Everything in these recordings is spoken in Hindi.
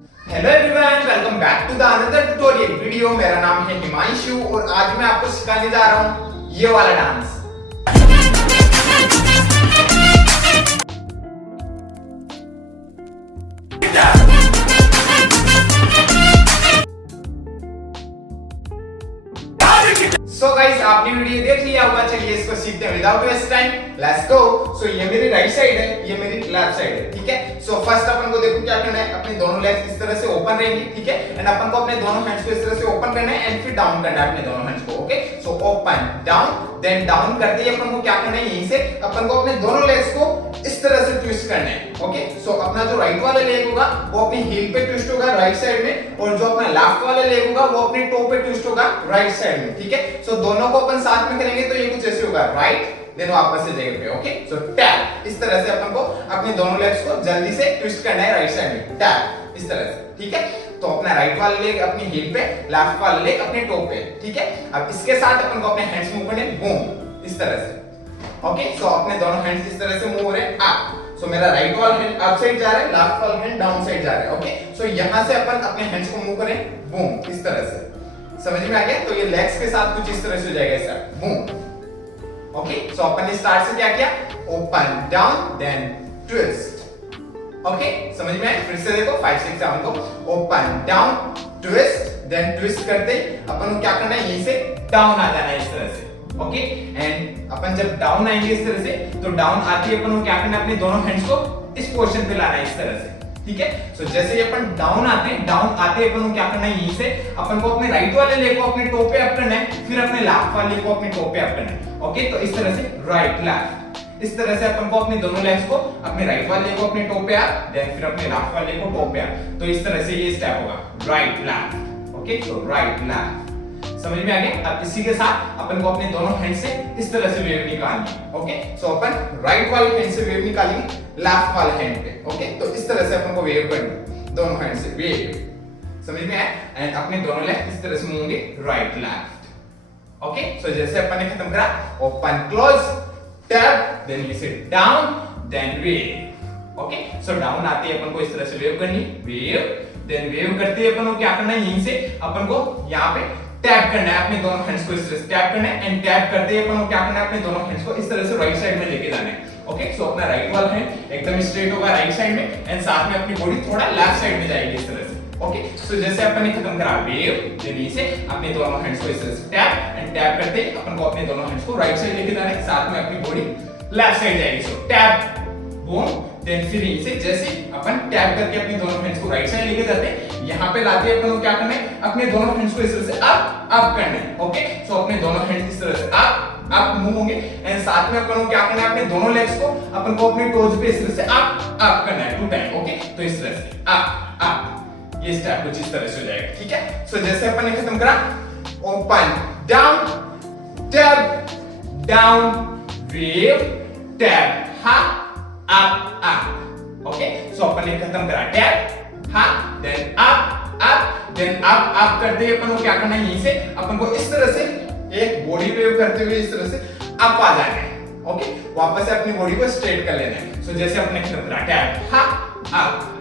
Hello everyone, welcome back to the another tutorial video. मेरा नाम है हिमांशु और आज मैं आपको सिखाने जा रहा हूँ ये वाला डांस। सो गाइस, आपने वीडियो देख लिया होगा। चलिए इसको सीखते हैं without waste time. Let's go. So ये मेरी राइट साइड है, ये मेरी लेफ्ट साइड है, ठीक है। सो फर्स्ट अपन को देखो क्या करना है। अपने दोनों लेग्स इस तरह से ओपन रहेंगी, ठीक है। एंड अपन को अपने दोनों हैंड्स को इस तरह से ओपन करना है एंड फिर डाउन करना है अपने दोनों हैंड्स को, okay. So open down, then down करते ही अपन को क्या करना है, यहीं से अपन को अपने दोनों लेग्स को इस तरह से ट्विस्ट करना है, ओके। सो अपना जो राइट वाला लेग होगा वो अपनी हील पे ट्विस्ट होगा राइट साइड में, और जो अपना लेफ्ट वाला लेग होगा वो अपने टो पे ट्विस्ट होगा राइट साइड में, ठीक है। सो दोनों को अपन साथ में करेंगे तो ये कुछ ऐसे होगा, राइट देन वापस से जगह पे, ओके। सो टैप, इस तरह से अपन को अपने दोनों लेग्स को जल्दी से ट्विस्ट करना है राइट साइड में, टैप इस तरह से, ठीक है। तो अपना राइट वाला लेग अपनी हील पे, लेफ्ट वाला लेग अपने टो पे, ठीक है। अब इसके साथ अपन को अपने हैंड्स मूव करने, बूम इस तरह से, ओके। सो अपने दोनों हैंड्स इस तरह से मूव हो रहे हैं अप। सो मेरा राइट वाला हैंड अप साइड जा रहा है, लेफ्ट वाला हैंड डाउन साइड जा रहा है, ओके। सो यहां से अपन अपने हैंड्स को मूव करें, बूम इस तरह से, समझ में आ गया। तो ये लेग्स के साथ कुछ इस तरह से हो जाएगा, ऐसा बूम, ओके। सो अपन ने स्टार्ट से क्या किया, open down then twist, okay. समझ में आया। फिर से देखो 5 6 7 को open down twist, then twist करते अपन को क्या करना है, यहीं से डाउन आ जाना है इस तरह से, ओके। एंड अपन जब डाउन आएंगे इस तरह से, तो डाउन आते ही अपन को क्या करना है, अपने दोनों हैंड्स को इस पोजीशन पे लाना है इस तरह से, ठीक है। सो जैसे ही अपन डाउन आते हैं, डाउन आते ही अपन को क्या करना है, यहीं से अपन को अपने राइट वाले लेग को अपने टो पे अप करना है, फिर अपने लेफ्ट वाले लेग को अपने टो पे अप करना है, ओके। तो इस तरह से राइट लेफ्ट, इस तरह से अपन को अपने दोनों लेग्स को, अपने राइट वाले लेग को अपने टो पे अप, देन फिर अपने लेफ्ट वाले लेग को टो पे अप। तो इस तरह से ये स्टेप होगा, राइट लेफ्ट, ओके। तो राइट लेफ्ट, समझ में आ गया। अब इसी के साथ अपन को अपने दोनों हैंड से इस तरह से वेव निकालनी है, ओके। सो अपन राइट वाले हैंड से वेव निकालेंगे लेफ्ट वाले हैंड पे, ओके। तो इस तरह से अपन को वेव करनी, दोनों हैंड से वेव, समझ में आया। एंड अपने दोनों लेग इस तरह से मूव होंगे राइट लेफ्ट, ओके। सो जैसे अपन ने खत्म करा, open close tap, then you sit down then wave, okay. So down आते ही अपन को इस तरह से वेव करनी, वेव, देन वेव करते ही अपन को क्या करना है, यहीं से अपन को यहाँ पे टैप करना है, अपने दोनों हैंड्स को इस तरह से टैप करना है। एंड टैप करते ही अपन को क्या करना है, अपने दोनों हैंड्स को इस तरह से राइट साइड में लेके जाना है, ओके। सो अपना राइट वाला हैंड एकदम स्ट्रेट होगा राइट साइड में, एंड साथ में अपनी बॉडी थोड़ा लेफ्ट साइड में जाएगी इस तरह से, ओके। सो जैसे अपन ने खत्म करा वेव, देन से अपने दोनों हैंड्स को इस तरह से टैप, एंड टैप करते ही अपन को अपने दोनों हैंड्स को राइट साइड लेके जाना है, साथ में अपनी बॉडी लेफ्ट साइड जाएगी। सो टैप बूम, देन फिर इसे जैसे अपन टैप करके अपने दोनों हैंड्स को राइट साइड लेके जाते हैं, यहाँ पे लाते अपन को क्या करना है, अपने दोनों हैंड्स को इस तरह से अप अप करना है, ओके। सो अपने दोनों हैंड्स इस तरह से अप अप मूव होंगे, एंड साथ में अपन को क्या करना है, अपने दोनों लेग्स को अपन को अपने टोज पे इस तरह से अप अप करना है 2 टाइम, ओके। तो इस तरह से अप अप, ये स्टेप कुछ इस तरह से हो जाएगा, ठीक है। सो जैसे अपन ने खत्म करा, open down tap down wave tap हा अप अप, ओके। सो अपन ने खत्म करा टैप हा, देन अप देन अप करते हुए अपन को क्या करना है, यहीं से अपन को इस तरह से एक बॉडी वेव करते हुए इस तरह से अप आ जाना है, ओके। वापस से अपनी बॉडी को स्ट्रेट कर लेना है। सो जैसे अपने खत्म करा टैप हा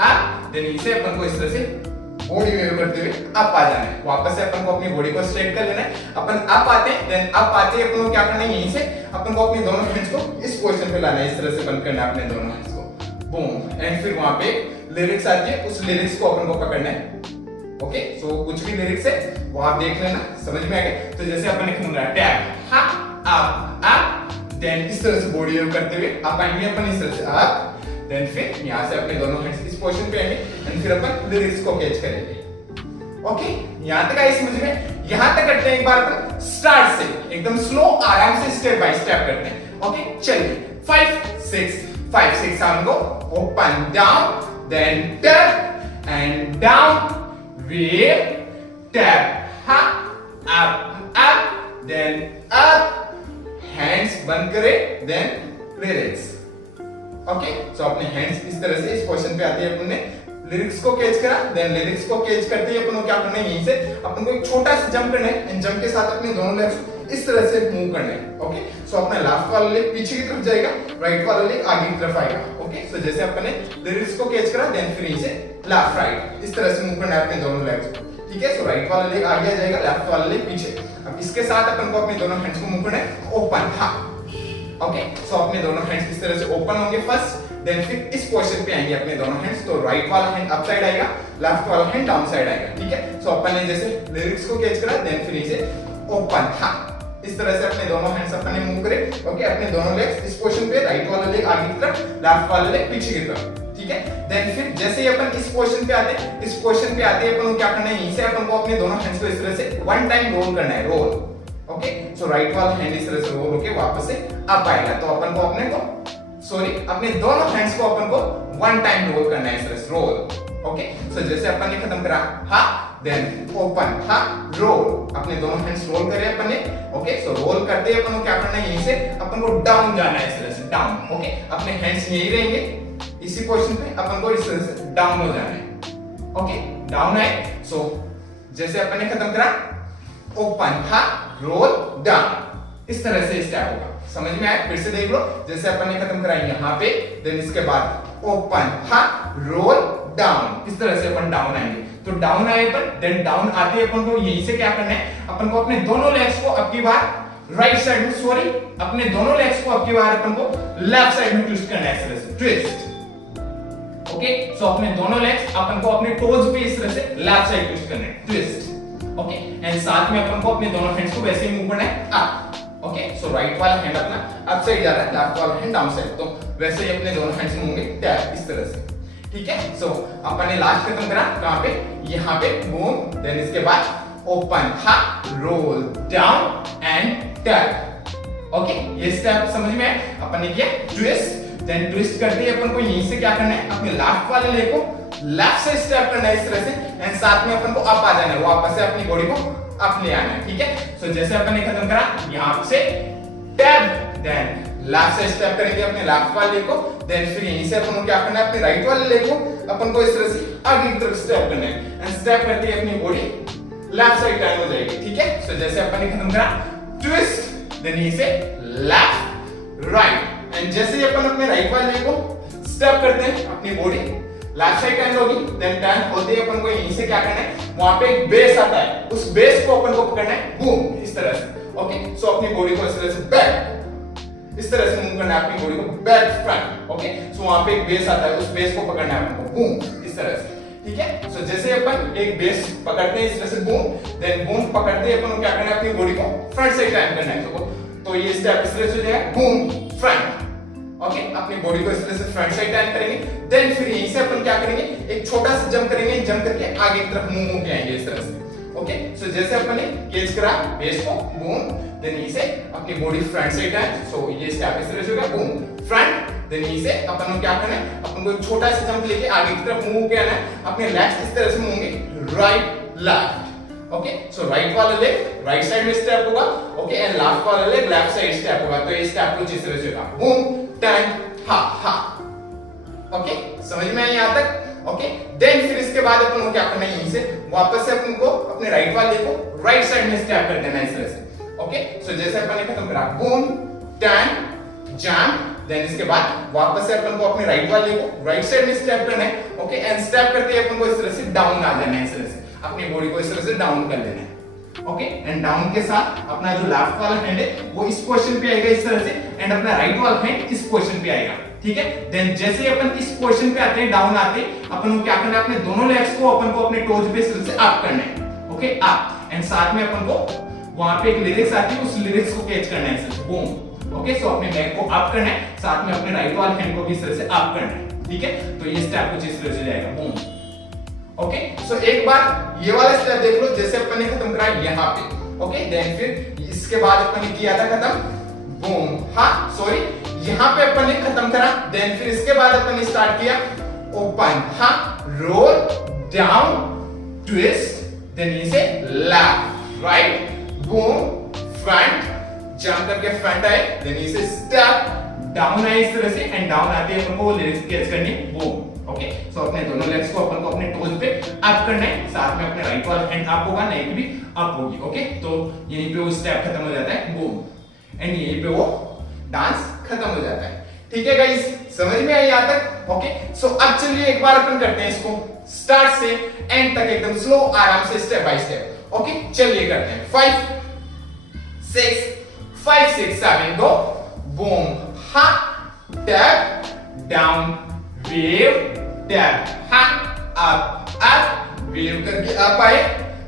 अप, देन यहीं से अपन को इस तरह से बॉडी वेव करते हुए अप आ जाना है। वापस से अपन को अपनी बॉडी को स्ट्रेट कर लेना है। अपन अप आते हैं, देन अप आते ही अपन को क्या करना है, यहीं से अपन को अपने दोनों हैंड्स को इस पोजीशन पे लाना है, इस तरह से बंद करना है अपने दोनों हैंड्स को, बूम। एंड फिर वहां पे लिरिक्स आती है, उस लिरिक्स को अपन को पकड़ना है, ओके। सो कुछ भी लिरिक्स है वो आप देख लेना, समझ में आ गया। तो जैसे अपन ने खत्म टैप हा अप, देन इस तरह से बॉडी वेव करते हुए अप आएंगे अपन इस तरह से अप, देन फिर यहां से अपने दोनों हैंड्स इस पोजीशन पे आएंगे, एंड फिर अपन लिरिक्स को कैच करेंगे, ओके। यहां तक आई समझ में। यहां तक करते हैं एक बार अपन स्टार्ट से, एकदम स्लो आराम से स्टेप बाय स्टेप करते हैं, ओके। चलिए 5 6 7 go, open down then tap and down wave tap हा अप देन अप, हैंड्स बंद करें, देन लिरिक्स, ओके। सो अपने हैंड्स इस तरह से इस पोजीशन पे आती है, अपन ने लिरिक्स को कैच करा, देन लिरिक्स को कैच करते ही अपन को क्या करना है, यहीं से अपन को एक छोटा सा जंप करना है, एंड जंप के साथ अपने दोनों लेग्स इस तरह से मूव करना है, ओके। सो अपना लेफ्ट वाला लेग पीछे की तरफ जाएगा, राइट वाला लेग आगे की तरफ आएगा, ओके। ओके, सो जैसे अपने लिरिक्स को कैच करा देन फिर इसे लेफ्ट राइट इस तरह से मूव करना है अपने दोनों लेग्स को, ठीक है। सो राइट वाला लेग आगे आ जाएगा, लेफ्ट वाला लेग पीछे। अब इसके साथ अपन को अपने दोनों हैंड्स को मूव करना है ओपन, हाँ ओके। सो अपने दोनों हैंड्स इस तरह से ओपन होंगे फर्स्ट, देन फिर इस पोजीशन पे आएंगे अपने दोनों हैंड्स। तो राइट वाला हैंड अप साइड आएगा, लेफ्ट वाला हैंड डाउन साइड आएगा, ठीक है। सो अपन ने जैसे लिरिक्स को कैच करा देन फिर इसे ओपन, हाँ इस तरह से अपने दोनों हैंड्स अपन ने मूव करे, ओके। अपने दोनों लेग्स इस पोजीशन पे, राइट वाला लेग आगे की तरफ, लेफ्ट वाला लेग पीछे की तरफ, ठीक है। देन फिर जैसे ही अपन इस पोजीशन पे आते हैं, इस पोजीशन पे आते ही अपन को क्या करना है, यहीं से अपन को अपने दोनों हैंड्स को इस तरह से वन टाइम रोल करना है, रोल, ओके। सो राइट वाला हैंड इस तरह से रोल होके वापस से अप आएगा। तो अपन को अपने दोनों हैंड्स को अपन को वन टाइम रोल करना है इस तरह से, रोल, ओके। सो जैसे अपन ने खत्म करा हा देन ओपन, हा रोल, अपने दोनों हैंड्स रोल करे अपन ने, ओके। सो रोल करते ही अपन को क्या करना है, यहीं से अपन को डाउन जाना है इस तरह से, डाउन, ओके। अपने हैंड्स यहीं रहेंगे इसी पोजीशन पे, अपन को इस तरह से डाउन हो जाना है, ओके। डाउन आए, सो जैसे अपन ने खत्म करा ओपन, हा रोल डाउन, इस तरह से स्टेप होगा। समझ में आया? फिर से देख लो, जैसे अपन ने खत्म करा यहाँ पे, देन इसके बाद ओपन, हा रोल डाउन, इस तरह से अपन डाउन आएंगे। तो डाउन आए पर देन डाउन आते ही अपन को यहीं से क्या करना है, अपन को अपने दोनों लेग्स को अब की बार राइट साइड में, सॉरी अपने दोनों लेग्स को अब की बार अपन को लेफ्ट साइड में ट्विस्ट करना है इस तरह से, ट्विस्ट, ओके। सो अपने दोनों लेग्स अपन को अपने टोज पे इस तरह से लेफ्ट साइड ट्विस्ट करना है, ट्विस्ट, ओके। एंड साथ में अपन को अपने दोनों हैंड्स को वैसे ही मूव करना है अप, ओके। सो राइट वाला हैंड अपना अप साइड जा रहा है, लेफ्ट वाला हैंड डाउन साइड, तो वैसे ही अपने दोनों हैंड्स मूव होंगे टैप इस तरह से, ठीक है। सो अपन ने लास्ट खत्म करा कहां पे, यहाँ पे, बूम, देन इसके बाद ओपन, हा roll down and tap, okay. ये स्टेप समझ में आया? अपन ने किया ट्विस्ट, देन ट्विस्ट करते ही अपन को यहीं से क्या करना है, अपने लेफ्ट वाले लेग को लेफ्ट से स्टेप करना है इस तरह से, एंड साथ में अपन को अप आ जाना है, वापस से अपनी बॉडी को अप ले आना है, ठीक है। सो जैसे अपन ने खत्म करा यहां से टैप, देन लेफ्ट से स्टेप करेंगे अपने लेफ्ट वाले लेग को, देन फिर यहीं से अपन को क्या करना है, अपने राइट वाले लेग को अपन को इस तरह से आगे की तरफ स्टेप करना है, एंड स्टेप करते ही अपनी बॉडी लेफ्ट साइड टर्न हो जाएगी, ठीक है। सो जैसे अपन ने खत्म करा ट्विस्ट, देन यहीं से लेफ्ट राइट, एंड जैसे ही अपन अपने राइट वाले लेग को स्टेप करते हैं, अपनी बॉडी लेफ्ट साइड टर्न होगी, देन टर्न होते ही अपन को यहीं से क्या करना है, वहां पे एक बेस आता है, उस बेस को अपन को पकड़ना है, बूम, इस तरह से, ओके। सो अपनी बॉडी को इस तरह से बैक इस तरह से मूव करना है, अपनी बॉडी को बैक फ्रंट, ओके। सो वहां पे एक बेस आता है, उस बेस को पकड़ना है अपन को, बूम, इस तरह से, ठीक है। सो जैसे अपन एक बेस पकड़ते हैं इस तरह से, बूम, देन बूम पकड़ते ही अपन को क्या करना है, अपनी बॉडी को फ्रंट साइड टर्न करना है, तो ये स्टेप इस तरह से हो जाएगा, बूम फ्रंट, ओके। अपनी बॉडी को इस तरह से फ्रंट साइड टर्न करेंगे, देन फिर यहीं से अपन क्या करेंगे, एक छोटा सा जंप करेंगे, जंप करके आगे की तरफ मूव होके आएंगे इस तरह से, ओके। सो जैसे अपन ने कैच करा बेस को, बूम, देन यहीं से अपनी बॉडी फ्रंट साइड टर्न, सो ये स्टेप इस तरह से होगा, बूम फ्रंट, देन यहीं से अपन को क्या करना है, अपन को एक छोटा सा जंप लेके आगे की तरफ मूव किया है, अपने लेग्स इस तरह से मूव होंगे राइट लेफ्ट, ओके। सो राइट वाला लेग राइट साइड में स्टेप होगा, ओके, एंड लेफ्ट वाला लेग लेफ्ट साइड स्टेप होगा। तो ये स्टेप कुछ इस तरह से होगा, बूम टर्न हा हा, ओके। समझ में आई यहां तक? ओके। देन फिर इसके बाद अपन को क्या करना है, यहीं से वापस से अपन को अपने राइट वाले को राइट साइड में स्टेप कर देना है इस तरह से, ओके। सो जैसे अपन ने खत्म करा बूम टर्न जंप, देन इसके बाद वापस से अपन को अपने राइट वाले को राइट साइड में स्टेप करना है, ओके। एंड स्टेप करते ही अपन को इस तरह से डाउन आ जाना है, इस तरह से अपनी बॉडी को इस तरह से डाउन कर लेना है, ओके। एंड डाउन के साथ अपना जो लेफ्ट वाला हैंड है वो इस पोजीशन पे आएगा इस तरह से, एंड अपना राइट वाला हैंड इस पोजीशन पे आएगा, ठीक है। देन जैसे अपन इस पोजीशन पे आते हैं, डाउन आते हैं, अपन को क्या करना है, अपने दोनों लेग्स को अपन को अपने टोज पे इस तरह से अप करना है, ओके, अप, एंड साथ में अपन को वहां पे एक लिरिक्स आती है, उस लिरिक्स को कैच करना है इस तरह से, बूम, ओके। सो अपने लेग को अप करना है, साथ में अपने राइट वाले हैंड को भी इस तरह से अप करना है, ठीक है। तो ये स्टेप कुछ इस तरह से जाएगा, बूम, ओके। सो एक बार ये वाला स्टेप देख लो, जैसे अपन ने खत्म करा यहाँ पे, ओके। देन फिर इसके बाद अपन ने किया था खत्म, बूम, हाँ सॉरी, यहाँ पे अपन ने खत्म करा, देन फिर इसके बाद अपन ने स्टार्ट किया ओपन, हाँ रोल डाउन ट्विस्ट, देन इसे left right boom front, jump करके फ्रंट आए, देन इसे स्टेप डाउन आए इस तरह से, एंड डाउन आते ही अपन को लिरिक्स कैच करनी है, बूम, ओके। सो अपने दोनों लेग्स को अपन को अपने टोज पे अप करना है, साथ में अपने राइट वाला हैंड अप होगा, नहीं भी अप होगी, ओके। तो यहीं पे वो स्टेप खत्म हो जाता है, बूम, एंड यहीं पे वो डांस खत्म हो जाता है, ठीक है गाइस। समझ में आई यहां तक? ओके, सो अब चलिए एक बार अपन करते हैं इसको स्टार्ट से एंड तक एकदम स्लो आराम से स्टेप बाय स्टेप। ओके, चलिए करते हैं। 5 6 5 6 7 go. Boom, ha, tap, down, wave, tap, हा, अप, वेव करके अप आए,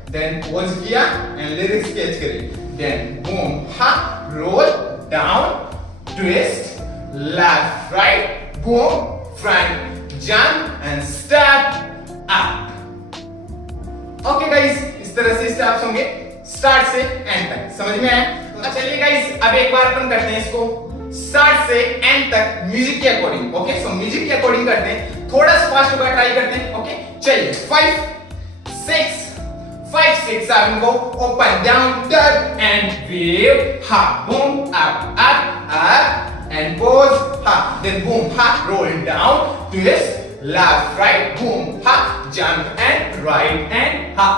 देन पॉज किया एंड लिरिक्स कैच करिए, then boom, ha, roll, down, twist, left, right, boom, front, jump and step up. Okay guys, इस तरह से स्टेप्स होंगे स्टार्ट से एंड तक, समझ में आया? तो चलिए गाइस, अब एक बार अपन करते हैं इसको स्टार्ट से एंड तक म्यूजिक के अकॉर्डिंग। ओके, सो म्यूजिक के अकॉर्डिंग करते हैं, थोड़ा सा फास्ट होगा, ट्राई करते हैं। ओके, चलिए 5 6 7 go, open, down, turn and wave, ha, boom, up and pause, ha, then boom, ha, roll down, twist, left, right, boom, ha, jump and right and ha.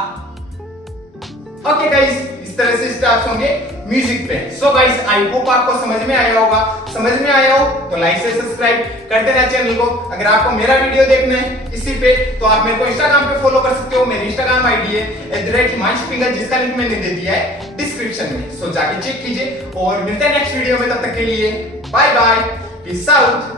Okay guys, इस तरह से स्टेप्स होंगे म्यूजिक पे। सो गाइस, आई होप आपको समझ में आया होगा। समझ में आया हो तो लाइक से सब्सक्राइब करते रहना चैनल को। अगर आपको मेरा वीडियो देखना है इसी पे तो आप मेरे को इंस्टाग्राम पे फॉलो कर सकते हो। मेरी इंस्टाग्राम आईडी है @himanshu, जिसका लिंक मैंने दे दिया है डिस्क्रिप्शन में। सो जाके चेक कीजिए और मिलते हैं नेक्स्ट वीडियो में। तब तक के लिए बाय बाय, पीस आउट।